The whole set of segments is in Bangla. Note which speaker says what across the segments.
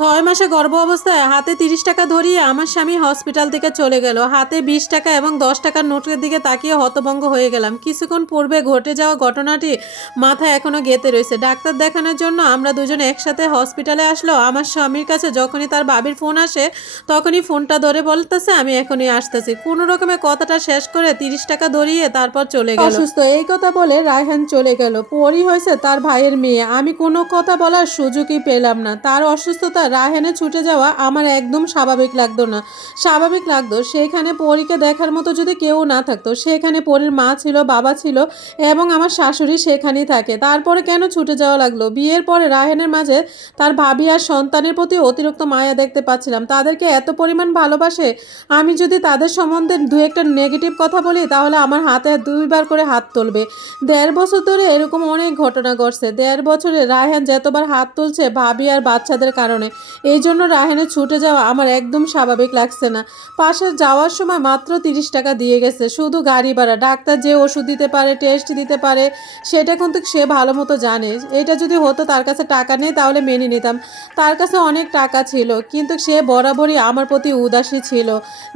Speaker 1: ছয় মাসে গর্ভ অবস্থায় হাতে তিরিশ টাকা ধরিয়ে আমার স্বামী হসপিটাল থেকে চলে গেল। হাতে বিশ টাকা এবং দশ টাকার নোটের দিকে তাকিয়ে হতভঙ্গ হয়ে গেলাম। কিছুক্ষণ পূর্বে ঘটে যাওয়া ঘটনাটি মাথায় এখনও গেতে রয়েছে। ডাক্তার দেখানোর জন্য আমরা দুজনে একসাথে হসপিটালে আসলো। আমার স্বামীর কাছে যখনই তার বাবির ফোন আসে, তখনই ফোনটা ধরে বলতেছে, আমি এখনই আসতেছি। কোনো রকমে কথাটা শেষ করে তিরিশ টাকা ধরিয়ে তারপর চলে গেল। অসুস্থ, এই কথা বলে রায়হান চলে গেল। পরই হয়েছে তার ভাইয়ের মেয়ে। আমি কোনো কথা বলার সুযোগই পেলাম না। তার অসুস্থতা রায়হানে ছুটে যাওয়া আমার একদম স্বাভাবিক লাগতো না। স্বাভাবিক লাগতো, সেখানে পরীকে দেখার মতো যদি কেউ না থাকতো, সেখানে পরীর মা ছিল, বাবা ছিল এবং আমার শাশুড়ি সেখানেই থাকে। তারপরে কেন ছুটে যাওয়া লাগল? বিয়ের পরে রায়হানের মাঝে তার ভাবি আর সন্তানের প্রতি অতিরিক্ত মায়া দেখতে পাচ্ছিলাম। তাদেরকে এত পরিমাণ ভালোবাসে, আমি যদি তাদের সম্বন্ধে দু একটা নেগেটিভ কথা বলি, তাহলে আমার হাতে দুইবার করে হাত তুলবে। দেড় বছর ধরে এরকম অনেক ঘটনা ঘটছে। দেড় বছরে রায়হান যতবার হাত তুলছে ভাবি আর বাচ্চাদের কারণে। এই জন্য রায়হানের ছুটে যাওয়া আমার একদম স্বাভাবিক লাগছে না। পাশে যাওয়ার সময় মাত্র তিরিশ টাকা দিয়ে গেছে। শুধু গাড়ি ভাড়া, ডাক্তার যে ওষুধ দিতে পারে টেস্ট দিতে পারে, সেটা কিন্তু সে ভালো মতো জানে। এটা যদি হতো তার কাছে টাকা নেই, তাহলে মেনে নিতাম। তার কাছে অনেক টাকা ছিল, কিন্তু সে বরাবরই আমার প্রতি উদাসী ছিল।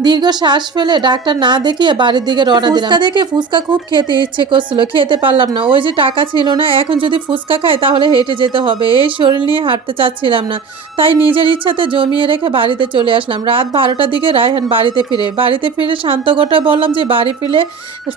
Speaker 1: দীর্ঘ শ্বাস ফেলে ডাক্তার না দেখিয়ে বাড়ির দিকে রওনা দিলাম। ফুচকা দেখে ফুচকা খুব খেতে ইচ্ছে করছিল, খেতে পারলাম না। ওই যে টাকা ছিল না, এখন যদি ফুচকা খাই তাহলে হেঁটে যেতে হবে। এই শরীর নিয়ে হাঁটতে চাচ্ছিলাম না। তাই নিজের ইচ্ছাতে জমিয়ে রেখে বাড়িতে চলে আসলাম। রাত বারোটার দিকে রায়হান বাড়িতে ফিরে। বাড়িতে ফিরে শান্ত গোটায় বললাম যে বাড়ি ফিরে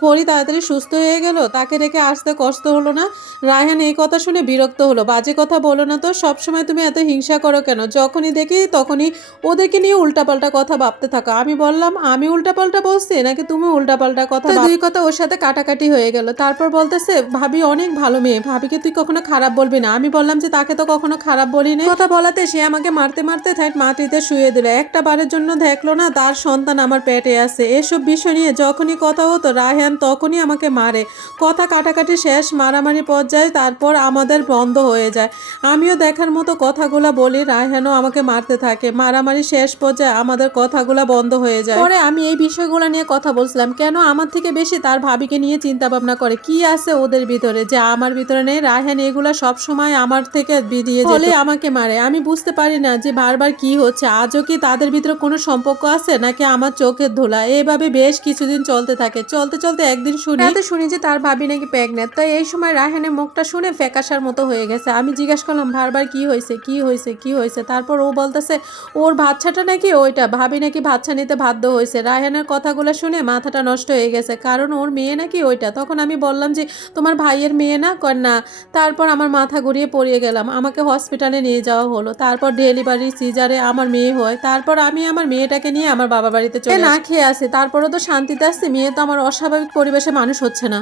Speaker 1: পরি তাড়াতাড়ি সুস্থ হয়ে গেল? তাকে রেখে আসতে কষ্ট হলো না? রায়হান এই কথা শুনে বিরক্ত হলো। বাজে কথা বলো না তো সবসময় তুমি এত হিংসা করো কেন? যখনই দেখি তখনই ওদেরকে নিয়ে উল্টাপাল্টা কথা ভাবতে থাকো। আমি বললাম আমি উল্টাপাল্টা বলছি নাকি তুমি উল্টাপাল্টা কথা দুই কথা ওর সাথে কাটাকাটি হয়ে গেল। তারপর বলতেছে ভাবি অনেক ভালো মেয়ে। ভাবিকে তুই কখনো খারাপ বলবি না। আমি বললাম যে তাকে তো কখনো খারাপ বলি না কথা বলাতে সে আমাকে মারতে মারতে থাক মাটিতে শুয়ে দিল। একটা বারের জন্য দেখল না তার সন্তান আমার পেটে আছে। এসব বিষয় নিয়ে যখনই কথা হতো রায়হান তখনই আমাকে মারে। কথা কাটাকাটি শেষ মারামারি পর্যায়ে তারপর আমাদের বন্ধ হয়ে যায়। আমিও দেখার মতো কথাগুলা বলি রায়হানও আমাকে মারতে থাকে। মারামারি শেষ পর্যায়ে আমাদের কথাগুলা বন্ধ হয়ে যায়। পরে আমি এই বিষয়গুলো নিয়ে কথা বলছিলাম কেন আমার থেকে বেশি তার ভাবিকে নিয়ে চিন্তা ভাবনা করে? কি আছে ওদের ভিতরে? যে আমার ভিতরে নেই রায়হান এগুলা সব সময় আমার থেকে বিদিয়ে বলে আমাকে মারে। আমি বুঝতে পারি না যে বারবার কি হচ্ছে। আজও কি তাদের ভিতরে কোনো সম্পর্ক আছে? নাকি আমার চোখের ধোলা? এইভাবে বেশ কিছুদিন চলতে থাকে। চলতে চলতে একদিন শুনি রাতে শুনি যে তার ভাবি নাকি প্রেগনেন্ট তাই এই সময় রায়হানের মুখটা শুনে ফ্যাকাশার মতো হয়ে গেছে। আমি জিজ্ঞাসা করলাম, বারবার কি হয়েছে? কি হয়েছে? কি হয়েছে? তারপর ও বলতেছে, ওর বাচ্চাটা নাকি ওইটা। ভাবি নাকি বাচ্চা নিতে বাধ্য হয়েছে। রায়হানের কথাগুলো শুনে মাথাটা নষ্ট হয়ে গেছে। কারণ ওর মেয়ে নাকি ওইটা। তখন আমি বললাম যে, তোমার ভাইয়ের মেয়ে না না তারপর আমার মাথা ঘুরিয়ে পড়িয়ে গেলাম। আমাকে হসপিটালে নিয়ে যাওয়া হলো। তারপর ডেলিভারি সিজারে আমার মেয়ে হয় তারপর আমি আমার মেয়েটাকে নিয়ে আমার বাবা বাড়িতে চলে না খেয়ে আসি তারপরে তো শান্তিতে আসছি মেয়ে তো আমার অস্বাভাবিক পরিবেশে মানুষ হচ্ছে না।